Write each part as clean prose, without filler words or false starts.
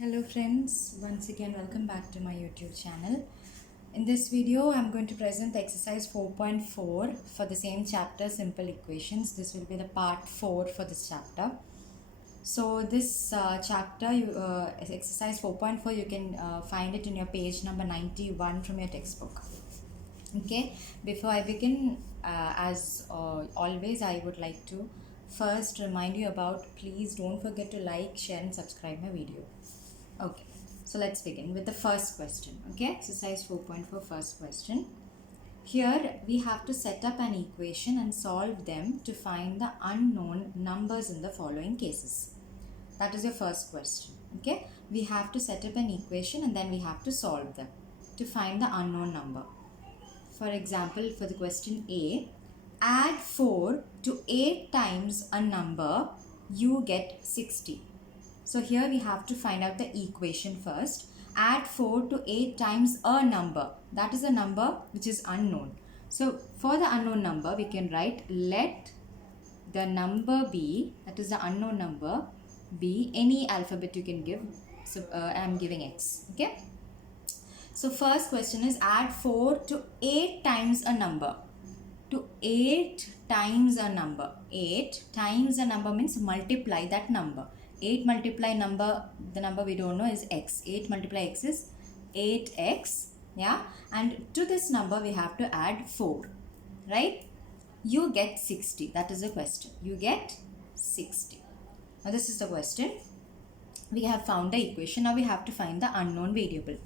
Hello friends, once again welcome back to my YouTube channel. In this video I'm going to present the exercise 4.4 for the same chapter, simple equations. This will be the part 4 for this chapter. So this chapter, exercise 4.4, you can find it in your page number 91 from your textbook. Okay, before I begin, as always, I would like to first remind you about, please don't forget to like, share and subscribe my video. Okay, so let's begin with the first question. Okay, exercise 4.4, first question. Here we have to set up an equation and solve them to find the unknown numbers in the following cases. That is your first question. Okay, we have to set up an equation and then we have to solve them to find the unknown number. For example, for the question A, add 4 to 8 times a number, you get 60. So here we have to find out the equation first. Add 4 to 8 times a number. That is a number which is unknown. So for the unknown number, we can write let the number be, that is the unknown number, be any alphabet you can give. So I am giving X. Okay. So first question is add 4 to 8 times a number. To 8 times a number. 8 times a number means multiply that number. 8 multiply number, the number we don't know is x. 8 multiply x is 8x. Yeah. And to this number we have to add 4. Right? You get 60. That is the question. You get 60. Now this is the question. We have found the equation. Now we have to find the unknown variable.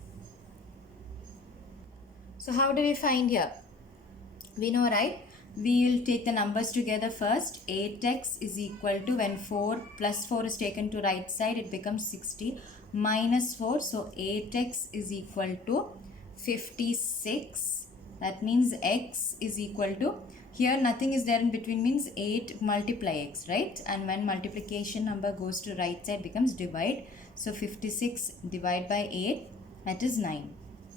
So how do we find here? We know, right? We will take the numbers together first. 8x is equal to, when 4 plus 4 is taken to right side, it becomes 60 minus 4. So 8x is equal to 56. That means x is equal to, here nothing is there in between means 8 multiply x, right? And when multiplication number goes to right side becomes divide. So 56 divided by 8, that is 9.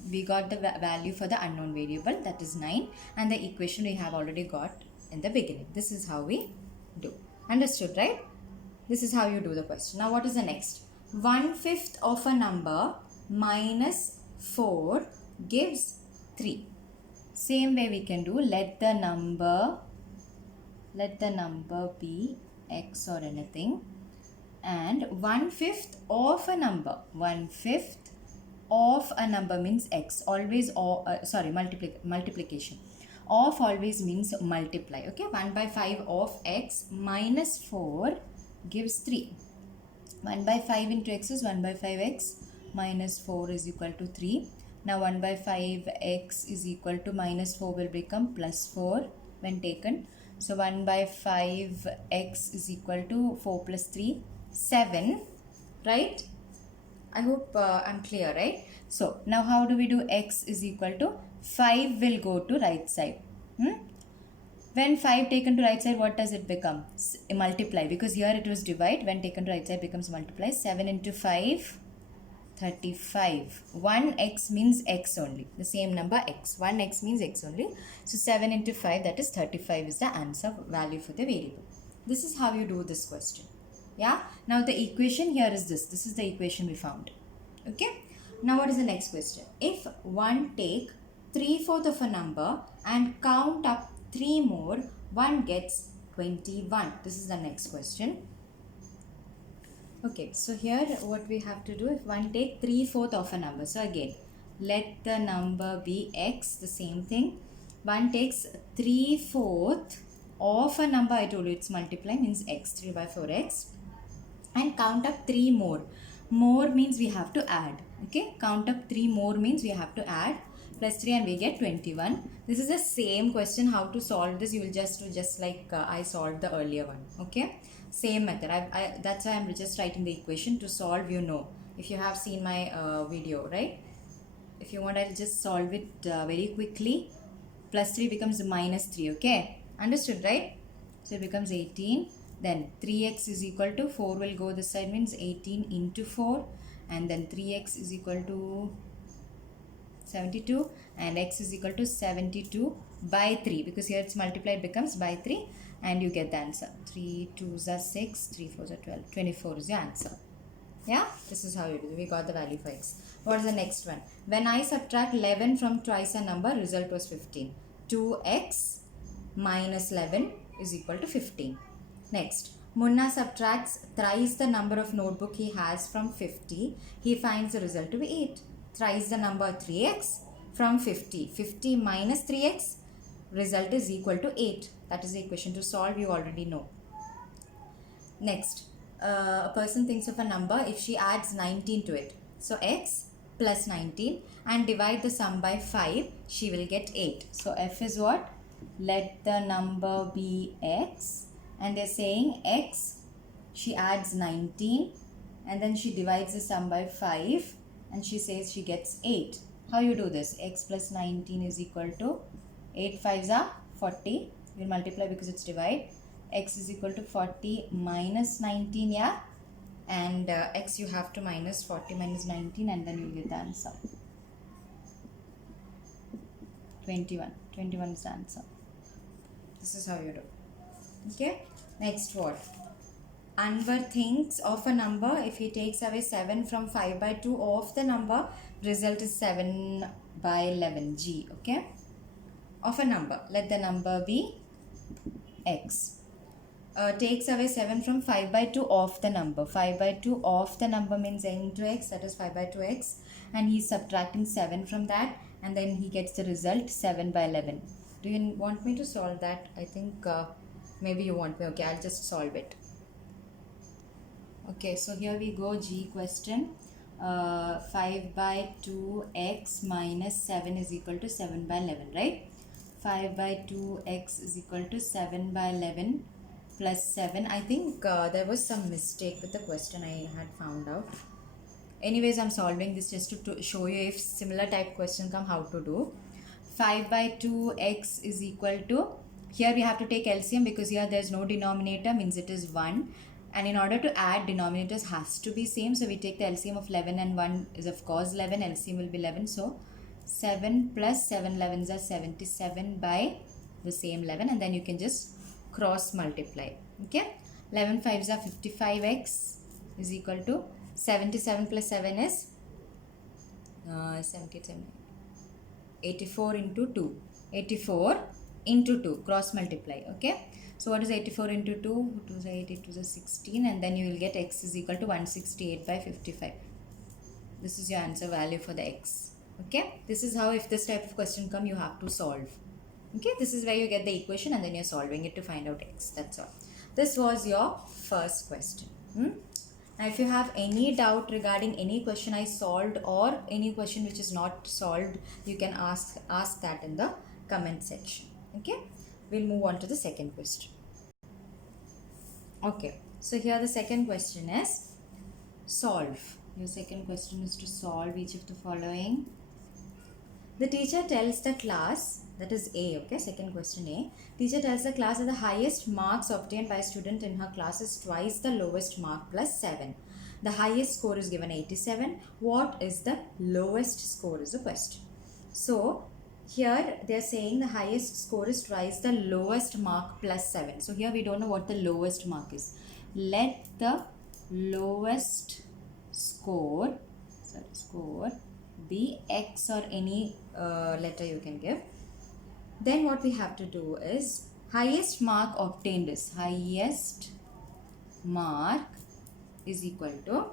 We got the value for the unknown variable, that is 9, and the equation we have already got in the beginning. This is how we do. Understood, right? This is how you do the question. Now what is the next? 1/5 of a number minus 4 gives 3. Same way we can do, let the number be x or anything, and 1/5 of a number, 1/5 of a number means x, always, or multiplication. Of always means multiply. Okay, 1/5 of x minus 4 gives 3. 1/5 into x is 1/5x minus 4 is equal to 3. Now 1/5x is equal to minus 4 will become plus 4 when taken. So 1/5x is equal to 4 plus 3, 7, right? I hope I'm clear, right? So now how do we do? X is equal to 5 will go to right side. When 5 taken to right side, what does it become? Multiply, because here it was divide. When taken to right side becomes multiply. 7 into 5, 35. 1x means x only. The same number x. 1x means x only. So 7 into 5, that is 35 is the answer value for the variable. This is how you do this question. Yeah. Now the equation here is this. This is the equation we found. Okay. Now what is the next question? If one take 3/4 of a number and count up 3 more, one gets 21. This is the next question. Okay. So here what we have to do, if one take 3/4 of a number. So again, let the number be x. The same thing. One takes 3/4 of a number. I told you it's multiply means x. 3/4x. And count up 3 more. More means we have to add. Okay, count up 3 more means we have to add. Plus 3 and we get 21. This is the same question. How to solve this? You will just do just like I solved the earlier one. Okay, same method. That's why I'm just writing the equation to solve. You know, if you have seen my video, right? If you want, I'll just solve it very quickly. Plus 3 becomes minus 3. Okay, understood, right? So it becomes 18. Then 3x is equal to 4 will go this side means 18 into 4, and then 3x is equal to 72 and x is equal to 72 by 3, because here it's multiplied becomes by 3, and you get the answer. 3 2s are 6, 3 4s are 12, 24 is your answer. Yeah, this is how you do. We got the value for x. What is the next one? When I subtract 11 from twice a number, result was 15. 2x minus 11 is equal to 15. Next, Munna subtracts thrice the number of notebook he has from 50. He finds the result to be 8. Thrice the number 3x from 50. 50 minus 3x, result is equal to 8. That is the equation to solve, you already know. Next, a person thinks of a number if she adds 19 to it. So x plus 19 and divide the sum by 5, she will get 8. So f is what? Let the number be x, and they're saying x, she adds 19 and then she divides the sum by 5 and she says she gets 8. How you do this? X plus 19 is equal to 8 5s are 40. We'll multiply because it's divide. X is equal to 40 minus 19, yeah, and x you have to minus 40 minus 19 and then you get the answer. 21 is the answer. This is how you do. Okay, next what? Anwar thinks of a number if he takes away 7 from 5 by 2 of the number, result is 7 by 11. G. Okay, of a number, let the number be x. Takes away 7 from 5 by 2 of the number. 5 by 2 of the number means n into x, that is 5 by 2x, and he's subtracting 7 from that, and then he gets the result 7 by 11. Do you want me to solve that? I think maybe you want me. Okay, I'll just solve it. Okay, so here we go. G question. 5 by 2x minus 7 is equal to 7 by 11, right? 5 by 2x is equal to 7 by 11 plus 7. I think there was some mistake with the question I had found out. Anyways, I'm solving this just to show you if similar type question come, how to do. 5 by 2x is equal to, here we have to take LCM because here there's no denominator, means it is 1. And in order to add, denominators has to be same. So we take the LCM of 11 and 1 is of course 11. LCM will be 11. So 7 plus 7 11s are 77 by the same 11. And then you can just cross multiply. Okay, 11 5s are 55x is equal to 77 plus 7 is 77, 84 into 2, 84 into 2, cross multiply. Okay, so what is 84 into 2? 2 is 8, 8 is 16, and then you will get x is equal to 168 by 55. This is your answer value for the x. Okay, this is how, if this type of question come, you have to solve. Okay, this is where you get the equation and then you're solving it to find out x. That's all. This was your first question. Now, if you have any doubt regarding any question I solved or any question which is not solved, you can ask that in the comment section. Okay, we'll move on to the second question. Okay, so here the second question is solve. Your second question is to solve each of the following. The teacher tells the class, that is A, okay, second question A. Teacher tells the class that the highest marks obtained by a student in her class is twice the lowest mark plus 7. The highest score is given 87. What is the lowest score is the question. So here they are saying the highest score is twice the lowest mark plus 7. So here we don't know what the lowest mark is. Let the lowest score be x or any letter you can give. Then what we have to do is highest mark obtained is highest mark is equal to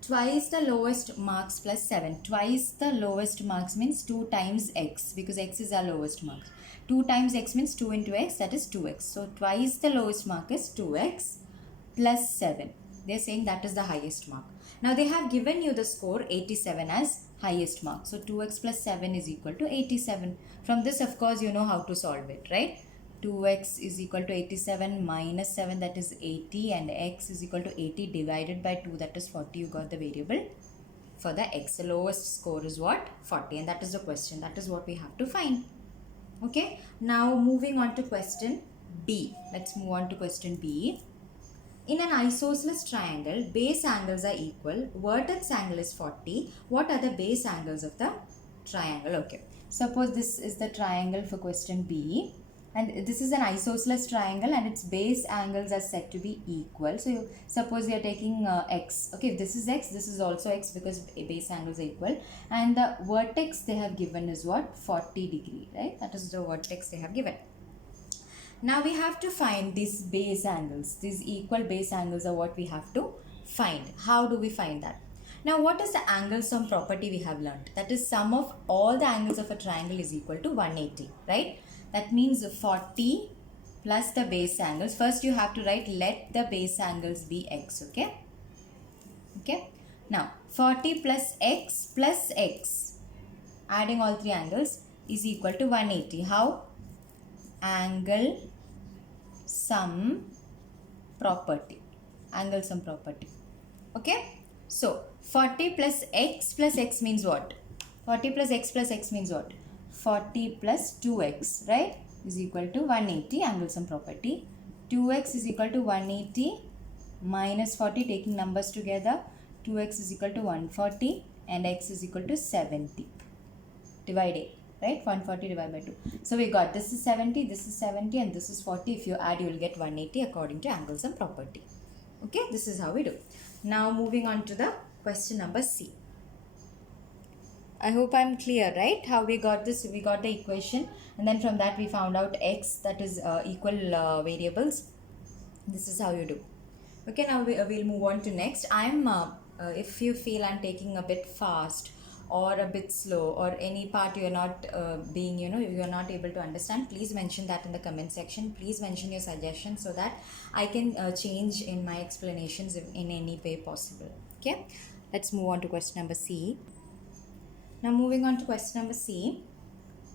twice the lowest marks plus 7. Twice the lowest marks means 2 times x, because x is our lowest mark. 2 times x means 2 into x, that is 2x. So twice the lowest mark is 2x plus 7. They're saying that is the highest mark. Now they have given you the score 87 as highest mark. So 2x plus 7 is equal to 87. From this, of course, you know how to solve it, right? 2x is equal to 87 minus 7, that is 80, and x is equal to 80 divided by 2, that is 40. You got the variable for the x. The lowest score is what? 40, and that is the question. That is what we have to find. Okay, now moving on to question B. Let's move on to question B. In an isosceles triangle, base angles are equal. Vertex angle is 40. What are the base angles of the triangle? Okay. Suppose this is the triangle for question B. and this is an isosceles triangle and its base angles are said to be equal. So suppose we are taking x. Okay, if this is x, this is also x because base angles are equal, and the vertex they have given is what? 40 degree, right? That is the vertex they have given. Now we have to find these base angles. These equal base angles are what we have to find. How do we find that? Now what is the angle sum property we have learned? That is, sum of all the angles of a triangle is equal to 180, right? That means 40 plus the base angles. First you have to write let the base angles be x, okay? Okay. Now 40 plus x, adding all three angles, is equal to 180. How? Angle sum property. Angle sum property. Okay. So 40 plus x means what? 40 plus x means what? 40 plus 2x, right, is equal to 180, angle sum property. 2x is equal to 180 minus 40, taking numbers together, 2x is equal to 140 and x is equal to 70. Divide it, right? 140 divided by 2. So we got this is 70, this is 70 and this is 40. If you add, you will get 180 according to angle sum property. Okay, this is how we do. Now moving on to the question number C. I hope I'm clear, right? How we got this? We got the equation and then from that we found out x, that is equal variables. This is how you do. Okay, now we'll move on to next. If you feel I'm taking a bit fast or a bit slow or any part you're not you're not able to understand, please mention that in the comment section. Please mention your suggestions so that I can change in my explanations in any way possible. Okay, let's move on to question number C. Now moving on to question number C.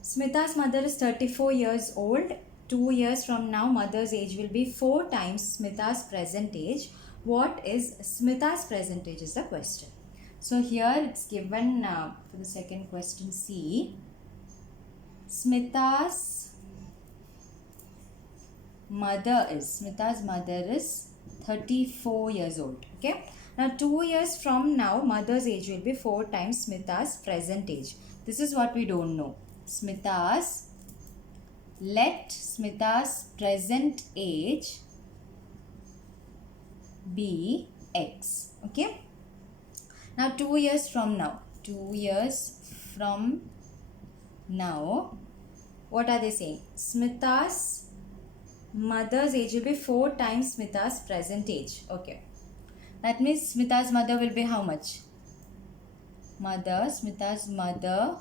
Smita's mother is 34 years old. 2 years from now, mother's age will be 4 times Smita's present age. What is Smita's present age is the question. So here it's given for the second question C. Smita's mother is 34 years old. Okay. Now 2 years from now, mother's age will be 4 times Smita's present age. This is what we don't know. Let Smita's present age be x. Okay. Now 2 years from now, what are they saying? Smita's mother's age will be 4 times Smita's present age. Okay. That means Smita's mother will be how much? Smita's mother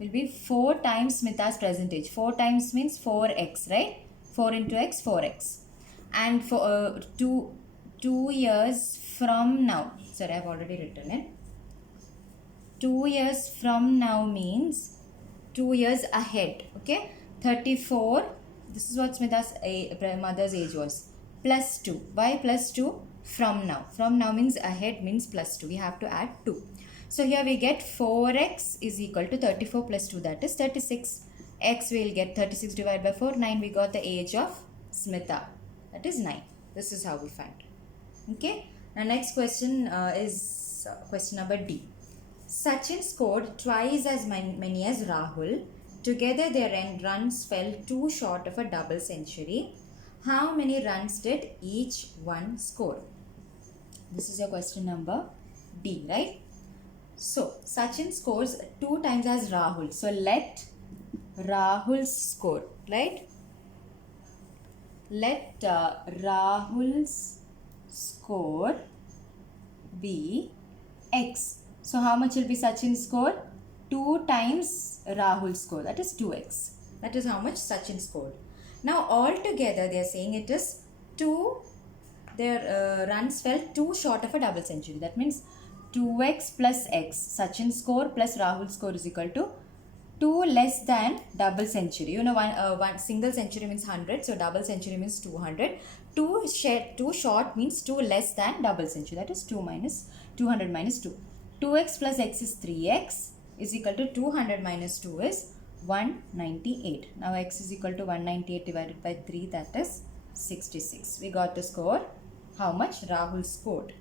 will be 4 times Smita's present age. 4 times means 4x, right? 4 into x, 4x. And for 2 years from now, sorry, I've already written it. 2 years from now means 2 years ahead. Okay, 34. This is what Smita's mother's age was. Plus 2. Why plus 2? From now. From now means ahead, means plus 2. We have to add 2. So here we get 4x is equal to 34 plus 2, that is 36. X we will get 36 divided by 4. 9, we got the age of Smita. That is 9. This is how we find. Okay. Now next question is question number D. Sachin scored twice as many as Rahul. Together their runs fell too short of a double century. How many runs did each one score? This is your question number D, right? So Sachin scores 2 times as Rahul. So let Rahul's score, right? Let Rahul's score be x. So how much will be Sachin's score? 2 times Rahul's score, that is 2x. That is how much Sachin scored. Now altogether they are saying it is 2, their runs fell too short of a double century. That means 2x plus x, Sachin's score plus Rahul's score is equal to 2 less than double century. You know, one single century means 100, so double century means 200. 2 short means 2 less than double century, that is 200 minus 2. 2x plus x is 3x is equal to 200 minus 2 is 198. Now x is equal to 198 divided by 3, that is 66. We got the score. How much Rahul scored?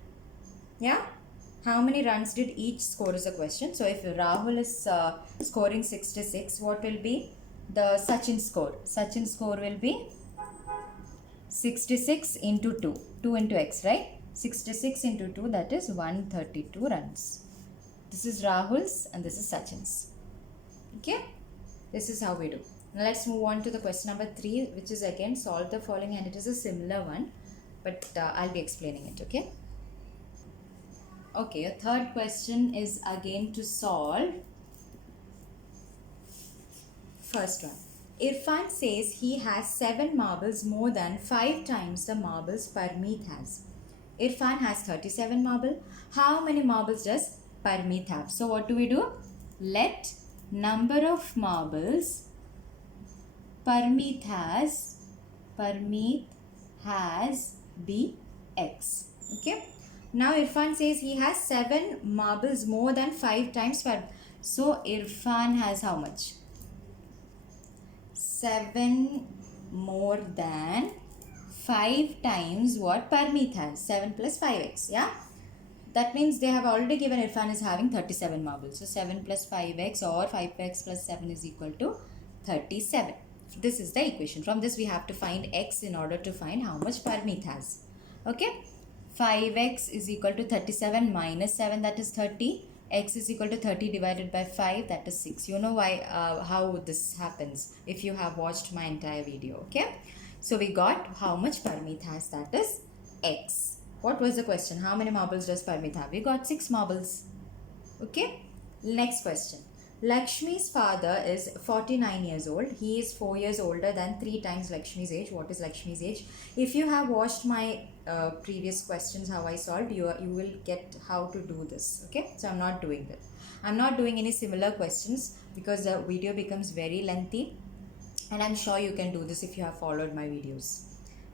Yeah? How many runs did each score is a question. So if Rahul is scoring 66, what will be the Sachin score. Sachin score will be 66 into 2. 2 into x, right? 66 into 2, that is 132 runs. This is Rahul's and this is Sachin's. Okay? This is how we do. Now let's move on to the question number 3, which is again solve the following, and it is a similar one, but I'll be explaining it, okay? Okay, a third question is again to solve. First one. Irfan says he has 7 marbles more than 5 times the marbles Parmeet has. Irfan has 37 marbles. How many marbles does Parmeet have? So what do we do? Let number of marbles Parmeet has be x. Okay. Now Irfan says he has 7 marbles more than 5 times Parmeet. So Irfan has how much? 7 more than 5 times what Parmeet has. 7 plus 5x, yeah? That means they have already given Irfan is having 37 marbles. So 7 plus 5x or 5x plus 7 is equal to 37. This is the equation. From this we have to find x in order to find how much Parmeet has. Okay? 5x is equal to 37 minus 7, that is 30. X is equal to 30 divided by 5, that is 6. You know why how this happens if you have watched my entire video. Okay, so we got how much Parmeet has, that is x. What was the question? How many marbles does Parmeet have? We got 6 marbles. Okay, next question. Lakshmi's father is 49 years old. He is 4 years older than 3 times Lakshmi's age. What is Lakshmi's age? If you have watched my previous questions, how I solved, you will get how to do this. Okay, so I'm not doing that. I'm not doing any similar questions because the video becomes very lengthy, and I'm sure you can do this if you have followed my videos.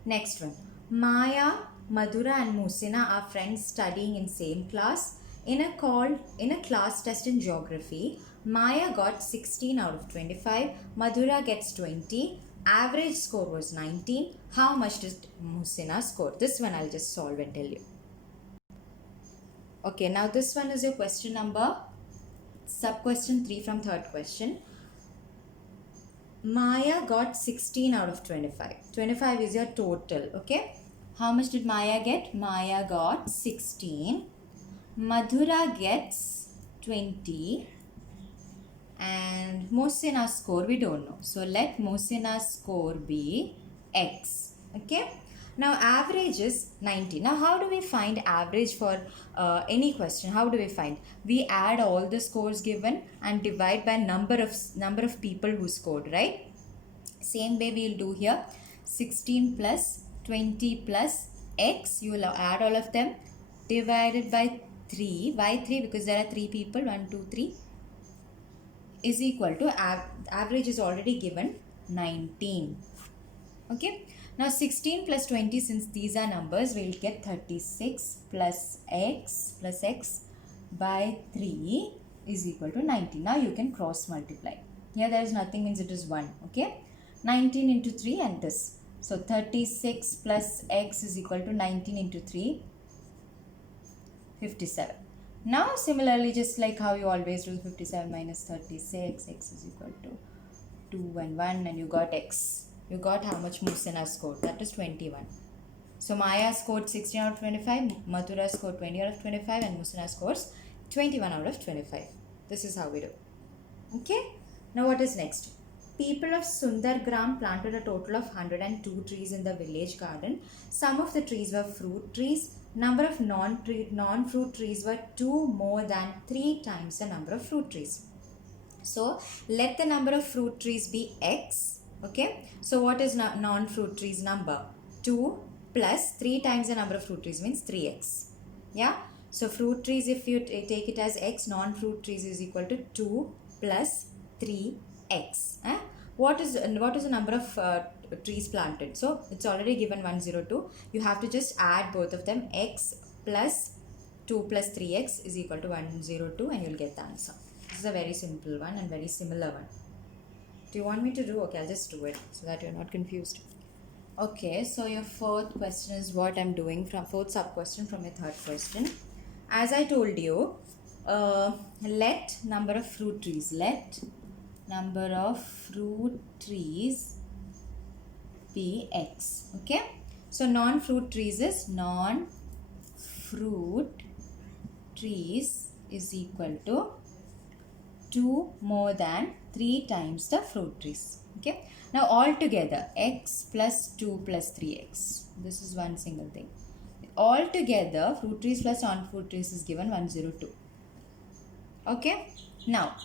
Next one. Maya, Madhura and Musina are friends studying in same class. In a class test in geography, Maya got 16 out of 25, Madhura gets 20, average score was 19. How much did Musina score? This one I'll just solve and tell you. Okay, now this one is your question number, sub question 3 from third question. Maya got 16 out of 25. 25 is your total, okay? How much did Maya get? Maya got 16. Madhura gets 20. And Mohsina's score we don't know. So let Mohsina's score be x. Okay. Now average is 90. Now how do we find average for any question? How do we find? We add all the scores given and divide by number of people who scored, right? Same way we'll do here. 16 plus 20 plus x. You will add all of them divided by 3. Why 3? Because there are 3 people. 1, 2, 3. Is equal to average is already given 19. Okay. Now 16 plus 20, since these are numbers, we will get 36 plus x by 3 is equal to 19. Now you can cross multiply. Here there is nothing, means it is 1. Okay. 19 into 3 and this. So 36 plus x is equal to 19 into 3, 57. Now similarly, just like how you always do, 57 minus 36, x is equal to 2 and 1, and you got x. You got how much Mohsina scored, that is 21. So Maya scored 16 out of 25, Madhura scored 20 out of 25, and Mohsina scores 21 out of 25. This is how we do. Okay. Now what is next? People of Sundargram planted a total of 102 trees in the village garden. Some of the trees were fruit trees. Number of non-fruit trees were 2 more than 3 times the number of fruit trees. So let the number of fruit trees be x. Okay. So what is non-fruit trees number? 2 plus 3 times the number of fruit trees means 3x. Yeah. So fruit trees, if you take it as x, non-fruit trees is equal to 2 plus 3x. What is the number of trees planted? So it's already given 102. You have to just add both of them. X plus 2 plus 3x is equal to 102, and you'll get the answer. This is a very simple one and very similar one. Do you want me to do? Okay, I'll just do it so that you're not confused. Okay, so your fourth question is what I'm doing from fourth sub question from your third question. As I told you, let number of fruit trees. Let number of fruit trees be x. Okay, so non-fruit trees is non-fruit trees is equal to 2 more than 3 times the fruit trees. Okay, now all together x plus 2 plus 3x, this is one single thing. All together fruit trees plus non-fruit trees is given 102. Okay, now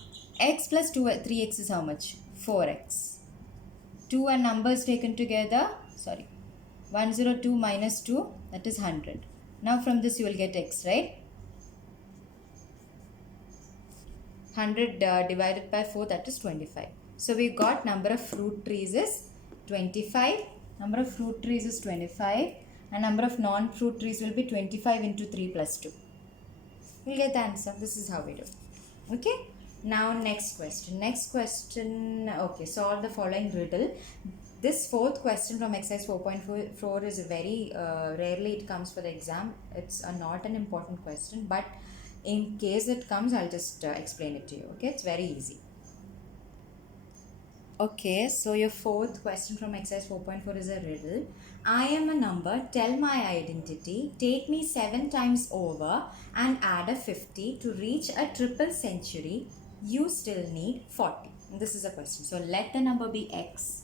x plus 3x is how much? 4x. 2 and numbers taken together, sorry, 102 minus 2, that is 100. Now from this you will get x, right? 100 divided by 4, that is 25. So we got number of fruit trees is 25. Number of fruit trees is 25. And number of non-fruit trees will be 25 into 3 plus 2. We'll get the answer. This is how we do. Okay. Now next question. Okay, solve the following riddle. This fourth question from exercise 4.4 is very rarely it comes for the exam. It's not an important question, but in case it comes, I'll just explain it to you. Okay, it's very easy. Okay, so your fourth question from exercise 4.4 is a riddle. I am a number, tell my identity, take me 7 times over and add a 50 to reach a triple century, you still need 40. And this is a question. So let the number be x.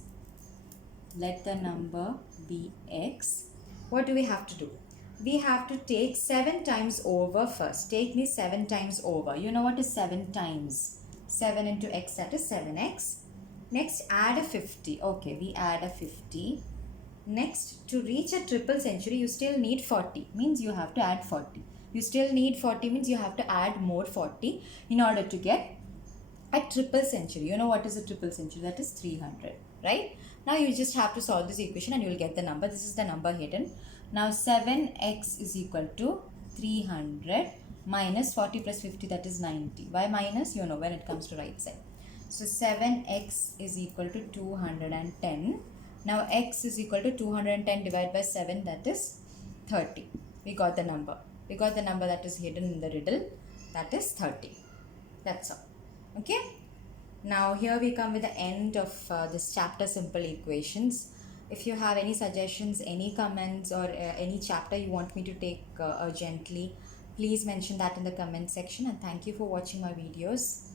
Let the number be x. What do we have to do? We have to take 7 times over first. Take me 7 times over. You know what is 7 times? 7 into x, that is 7x. Next, add a 50. Okay, we add a 50. Next, to reach a triple century, you still need 40. Means you have to add 40. You still need 40 means you have to add more 40 in order to get a triple century. You know what is a triple century? That is 300, right? Now you just have to solve this equation and you will get the number. This is the number hidden. Now 7x is equal to 300 minus 40 plus 50, that is 90. Why minus? You know when it comes to right side. So 7x is equal to 210. Now x is equal to 210 divided by 7, that is 30. We got the number. We got the number that is hidden in the riddle, that is 30. That's all. Okay. Now here we come with the end of this chapter, simple equations. If you have any suggestions, any comments, or any chapter you want me to take urgently, please mention that in the comment section. And thank you for watching my videos.